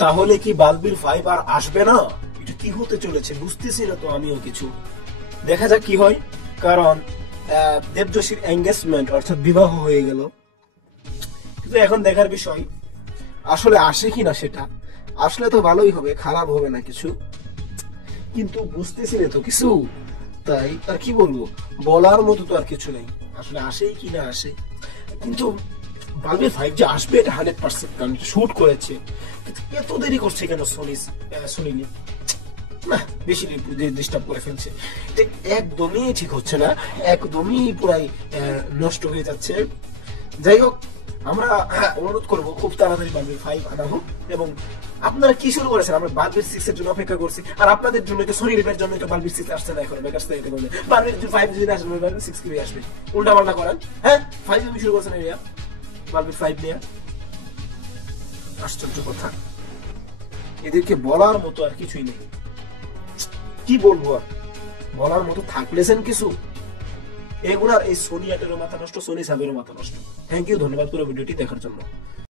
তাহলে কি বালবির 5 আর আসবে না? এটা কি হতে চলেছে বুঝতেছি না তো আমিও কিছু। দেখা যাক কি হয়। কারণ দেবযশীর এঙ্গেজমেন্ট অর্থাৎ বিবাহ হয়ে গেল, কিন্তু এখন দেখার বিষয় আসলে আসে কিনা সেটা। আসলে তো ভালোই হবে, খারাপ হবে না কিছু, কিন্তু বুঝতেছি না তো কিছু। তাই আর কি বলবো, বলার মতো তো আর কিছু নেই, আসলে আসেই কি না আসে। কিন্তু বালবির 5 যে আসবে এটা 100%, কারণ শুট করেছে। কিন্তু এত দেরি করছে কেন সোনি না, বেশি ডিস্টার্ব করে ফেলছে। এটা একদমই ঠিক হচ্ছে না, একদমই পুরাই নষ্ট হয়ে যাচ্ছে। যাই হোক, আমরা অনুরোধ করবো খুব তাড়াতাড়ি বালবির 5 আনা হোক। এবং আপনারা কি শুরু করেছেন? আমরা বালবির 6 এর জন্য অপেক্ষা করছি, আর আপনাদের জন্য তো সোনি লিভের জন্য তো বালবির 6 আসছে না এখন। বেকার এটা বলে বালবির 5 যদি আসবে, বালবির 6 কি আসবে? উল্টা পাল্টা করেন। হ্যাঁ, 5 তুমি শুরু করছেন এরিয়া, বালবির 5 নিয়ে। আশ্চর্য কথা, এদেরকে বলার মতো আর কিছুই নেই। কি বলবো আর, বলার মতো থাকলেছেন কিছু? এগুলার এই সোনি আটেরও মাথা নষ্ট, সোনি সাবেরও মাথা নষ্ট। থ্যাংক ইউ, ধন্যবাদ পুরো ভিডিওটি দেখার জন্য।